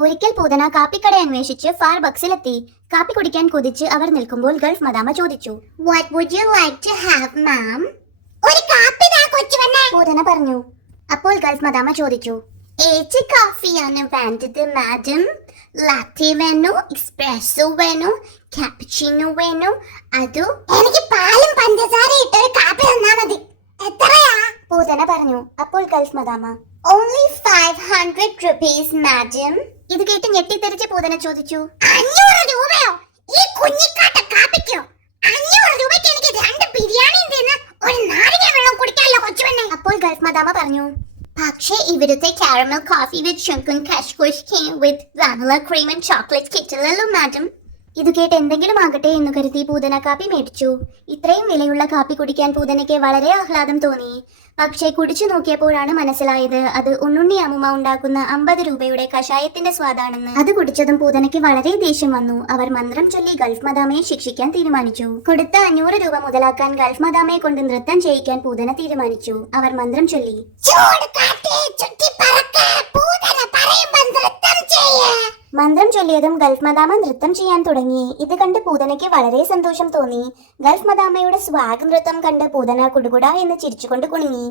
ഒരിക്കൽ പൂതന കാപ്പിക്കട അന്വേഷിച്ച് ഫാർബക്സിലെത്തി. കാപ്പി കുടിക്കാൻ കൊതിച്ച് അവർ നിൽക്കുമ്പോൾ ഗൾഫ് മദാമ ചോദിച്ചു, What would you like to have, ma'am? ഒരു കാപ്പി താ കൊച്ചുവെണ്ണേ. പൂതന പറഞ്ഞു. അപ്പോൾ ഗൾഫ് മദാമ ചോദിച്ചു, ഏത് കോഫിയാണ് വേണ്ടത് മാഡം? ലാറ്റെ വേണോ, എക്സ്പ്രസോ വേണോ, കാപ്പുച്ചിനോ വേണോ, അതോ എനിക്ക് പാലും പഞ്ചസാര ഇട്ടൊരു കാപ്പി തന്നാ മതി. എത്രയാ? പൂതന പറഞ്ഞു. അപ്പോൾ ഗൾഫ് മദാമ, Only 500 rupees, madam. ഇത് കേട്ട് ഞെട്ടിത്തെറിച്ച പൂതന ചോദിച്ചു, 500 രൂപയോ? ഈ കുഞ്ഞിക്കാട്ട കാപ്പിക്കോ? 500 രൂപയ്ക്ക് എനിക്ക് 2 ബിരിയാണിയും തിന്ന് ഒരു നാരങ്ങ വെള്ളം കുടിക്കാമല്ലോ കൊച്ചുവെണ്ണേ. അപ്പോൾ ഗൾഫ് മദാമ പറഞ്ഞു, പക്ഷേ ഇവിടുത്തെ കാരമൽ കോഫി വിത്ത് ശങ്കുൻ കഷ്കോഷ് with vanilla cream and chocolate കിട്ടില്ലല്ലോ മാഡം. ഇത് കേട്ട് എന്തെങ്കിലും ആകട്ടെ എന്ന് കരുതി പൂതന കാപ്പി മേടിച്ചു. ഇത്രയും വിലയുള്ള കാപ്പി കുടിക്കാൻ പൂതനയ്ക്ക് വളരെ ആഹ്ലാദം തോന്നി. പക്ഷേ കുടിച്ചു നോക്കിയപ്പോഴാണ് മനസ്സിലായത് അത് ഉണ്ണുണ്ണി അമ്മുമ്മ ഉണ്ടാക്കുന്ന 50 രൂപയുടെ കഷായത്തിന്റെ സ്വാദാണെന്ന്. അത് കുടിച്ചതും പൂതനയ്ക്ക് വളരെ ദേഷ്യം വന്നു. അവർ മന്ത്രം ചൊല്ലി ഗൾഫ് മദാമയെ ശിക്ഷിക്കാൻ തീരുമാനിച്ചു. കൊടുത്ത 500 രൂപ മുതലാക്കാൻ ഗൾഫ് മദാമയെ കൊണ്ട് നൃത്തം ചെയ്യിക്കാൻ പൂതന തീരുമാനിച്ചു. അവർ മന്ത്രം ചൊല്ലി, മന്ത്രം ചൊല്ലിയതും ഗൾഫ് മദാമ നൃത്തം ചെയ്യാൻ തുടങ്ങി. ഇത് കണ്ട് പൂതനയ്ക്ക് വളരെ സന്തോഷം തോന്നി. ഗൾഫ് മദാമയുടെ സ്വാഗ് നൃത്തം കണ്ട് പൂതന കുടുകുട എന്ന് ചിരിച്ചുകൊണ്ട് കുണുങ്ങി.